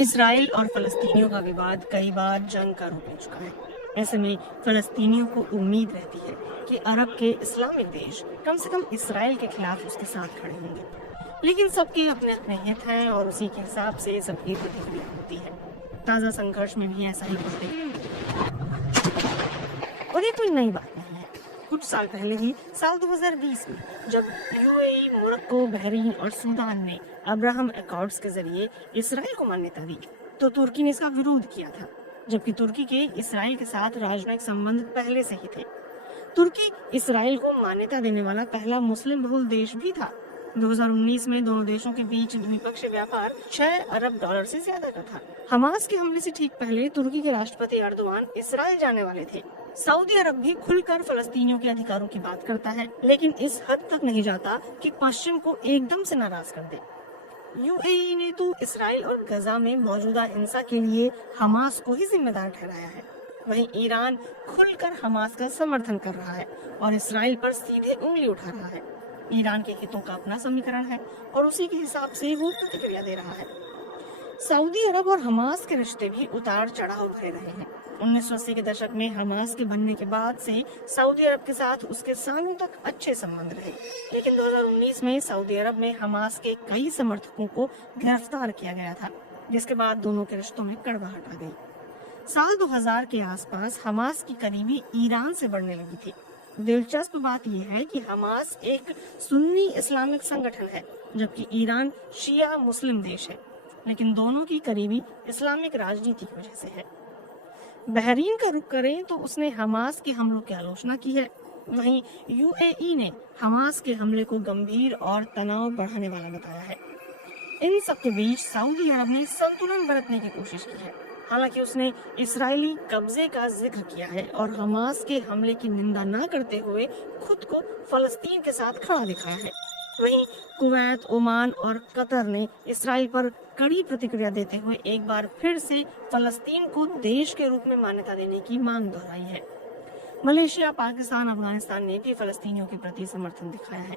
Israel और फलस्तीनियों का विवाद कई बार जंग का रूप ले चुका है। ऐसे में फलस्तीनियों को उम्मीद रहती है कि अरब के इस्लामिक देश कम से कम इसराइल के खिलाफ उसके साथ खड़े होंगे, लेकिन सबके अपने अपने हित हैं और उसी के हिसाब से सबकी प्रतिक्रिया होती है। ताज़ा संघर्ष में भी ऐसा ही कुछ देखने मिलता है और ये कोई नई बात नहीं है। कुछ साल पहले ही साल 2020 में जब यूएई, मोरक्को, बहरीन और सूडान ने अब्राहम अकॉर्ड्स के जरिए इसराइल को मान्यता दी, तो तुर्की ने इसका विरोध किया था, जबकि तुर्की के इसराइल के साथ राजनयिक संबंध पहले से ही थे। तुर्की इसराइल को मान्यता देने वाला पहला मुस्लिम बहुल देश भी था। 2019 में दोनों देशों के बीच द्विपक्षीय व्यापार 6 अरब डॉलर से ज्यादा का था। हमास के हमले से ठीक पहले तुर्की के राष्ट्रपति एर्दोआन इसराइल जाने वाले थे। सऊदी अरब भी खुलकर फलस्तीनियों के अधिकारों की बात करता है, लेकिन इस हद तक नहीं जाता कि पश्चिम को एकदम से नाराज कर दे। यूएई ने तो इसराइल और गजा में मौजूदा हिंसा के लिए हमास को ही जिम्मेदार ठहराया है। वहीं ईरान खुलकर हमास का समर्थन कर रहा है और इसराइल पर सीधे उंगली उठा रहा है। ईरान के हितों का अपना समीकरण है और उसी के हिसाब से वो प्रतिक्रिया दे रहा है। सऊदी अरब और हमास के रिश्ते भी उतार चढ़ाव भरे रहे हैं। 1980 के दशक में हमास के बनने के बाद से सऊदी अरब के साथ उसके सालों तक अच्छे संबंध रहे, लेकिन 2019 में सऊदी अरब में हमास के कई समर्थकों को गिरफ्तार किया गया था, जिसके बाद दोनों के रिश्तों में कड़वाहट आ गई। साल 2000 के आसपास हमास की करीबी ईरान से बढ़ने लगी थी। दिलचस्प बात यह है कि हमास एक सुन्नी इस्लामिक संगठन है, जबकि ईरान शिया मुस्लिम देश है, लेकिन दोनों की करीबी इस्लामिक राजनीति की वजह से है। बहरीन का रुख करें तो उसने हमास के हमलों की आलोचना की है। वहीं यूएई ने हमास के हमले को गंभीर और तनाव बढ़ाने वाला बताया है। इन सब के बीच सऊदी अरब ने संतुलन बरतने की कोशिश की है। हालांकि उसने इस्राएली कब्जे का जिक्र किया है और हमास के हमले की निंदा न करते हुए खुद को फलस्तीन के साथ खड़ा दिखाया है। वहीं कुवैत, ओमान और कतर ने इसराइल पर कड़ी प्रतिक्रिया देते हुए एक बार फिर से फलस्तीन को देश के रूप में मान्यता देने की मांग दोहराई है। मलेशिया, पाकिस्तान, अफगानिस्तान ने भी फलस्तीनियों के प्रति समर्थन दिखाया है।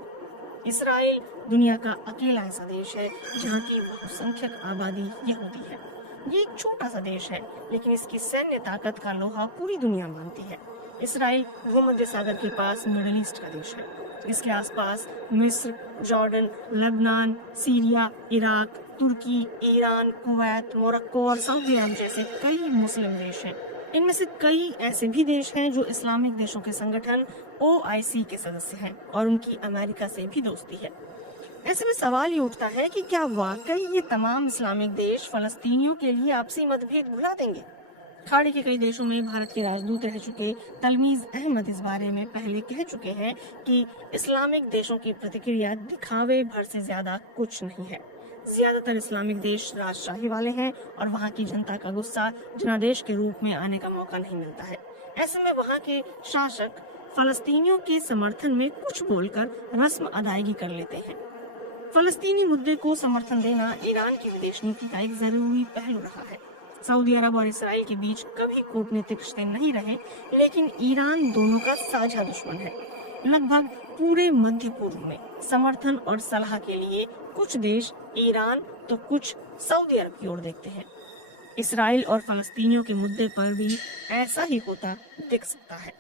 इसराइल दुनिया का अकेला ऐसा देश है जहाँ की बहुसंख्यक आबादी यहूदी है। ये एक छोटा सा देश है, लेकिन इसकी सैन्य ताकत का लोहा पूरी दुनिया मानती है। इसराइल भूमध्य सागर के पास मिडिल ईस्ट का देश है। इसके आसपास मिस्र, जॉर्डन, लेबनान, सीरिया, इराक, तुर्की, ईरान, कुवैत, मोरक्को और सऊदी अरब जैसे कई मुस्लिम देश हैं। इनमें से कई ऐसे भी देश हैं जो इस्लामिक देशों के संगठन OIC के सदस्य हैं और उनकी अमेरिका से भी दोस्ती है। ऐसे में सवाल ये उठता है कि क्या वाकई ये तमाम इस्लामिक देश फलस्तीनियों के लिए आपसी मतभेद भुला देंगे? खाड़ी के कई देशों में भारत के राजदूत रह चुके तलमीज अहमद इस बारे में पहले कह चुके हैं कि इस्लामिक देशों की प्रतिक्रिया दिखावे भर से ज्यादा कुछ नहीं है। ज्यादातर इस्लामिक देश राजशाही वाले हैं और वहाँ की जनता का गुस्सा जनादेश के रूप में आने का मौका नहीं मिलता है। ऐसे में वहाँ के शासक फलस्तीनियों के समर्थन में कुछ बोलकर रस्म अदायगी कर लेते हैं। फलस्तीनी मुद्दे को समर्थन देना ईरान की विदेश नीति का एक जरूरी पहलू रहा है। सऊदी अरब और इसराइल के बीच कभी कूटनीतिक रिश्ते नहीं रहे, लेकिन ईरान दोनों का साझा दुश्मन है। लगभग पूरे मध्य पूर्व में समर्थन और सलाह के लिए कुछ देश ईरान तो कुछ सऊदी अरब की ओर देखते हैं। इसराइल और फलस्तीनियों के मुद्दे पर भी ऐसा ही होता दिख सकता है।